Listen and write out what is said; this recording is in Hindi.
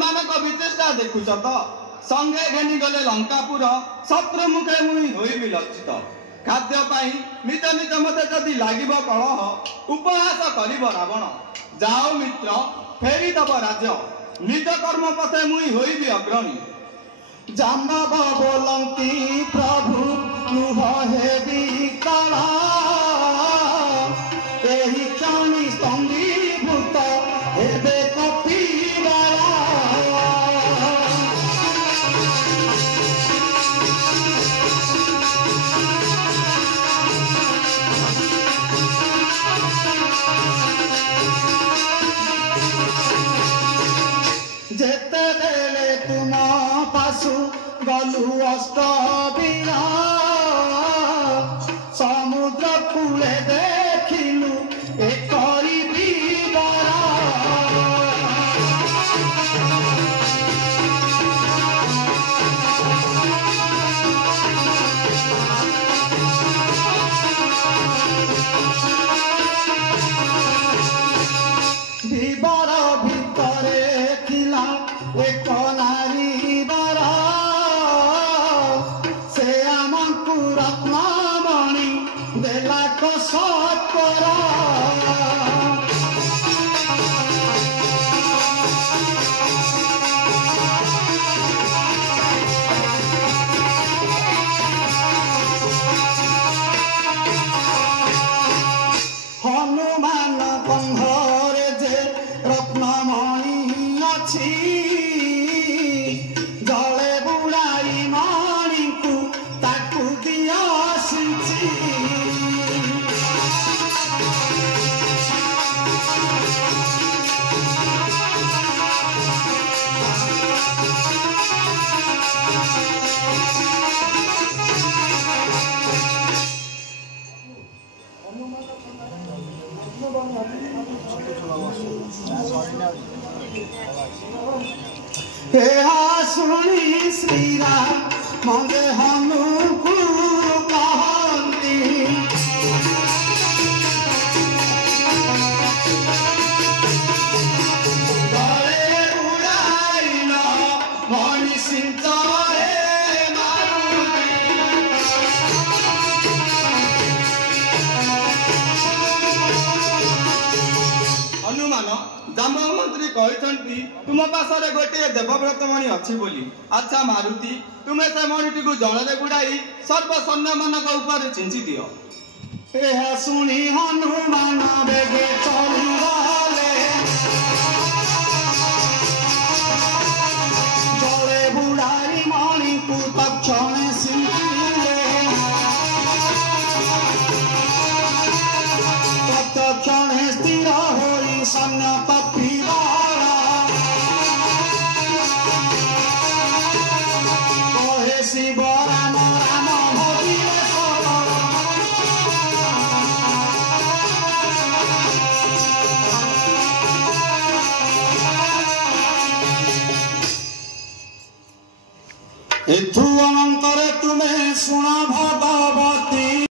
एमानक विचेष्टा देखुच तो संगे घेनी गले लंकापुर शत्रु मुखे मुई होइबि लज्जित खाद्य पाई निज निज मते जदि लागिब कलह उपहास करिब रावण जाओ मित्र फेरी दब राज्य निज कर्म पथे मुई होइबि अग्रणी जाम्बव बोलंती प्रभु लुह हेबि काला एही क्षणी स्तंभीभूत हेबे कपिबाला जेते बेले तुम पासु गलु अष्टवीरा समुद्र कूले देखिलु एकरी बीबरा बीबर भितरे थिला एक नारी बारा से आमंकु रत्नमणि देला को सत्करा हनुमान कंधरे जे रत्नमणि अछि जले बुलाई मणि को ताकू दिया सिंची सुनी श्री राम मंगे हनु कहती गले उड़ाइल मणि सिंचरे हनुमान जाम्बव मंत्री कहते तुम पासरे गोटे देवव्रत मणि अच्छी बोली अच्छा मारुति तुम्हें से मणिटी को जल बुड़ाई सर्व सैन्य मान छिंची दियो यह सुनी हनुमान बेगे चलिगले जले बुड़ाई मणि को तक्षण सिंचिले तत्क्षण स्थिर होई सैन्य कपिबाला कहे शिव राम राम भजिले एथु अनंत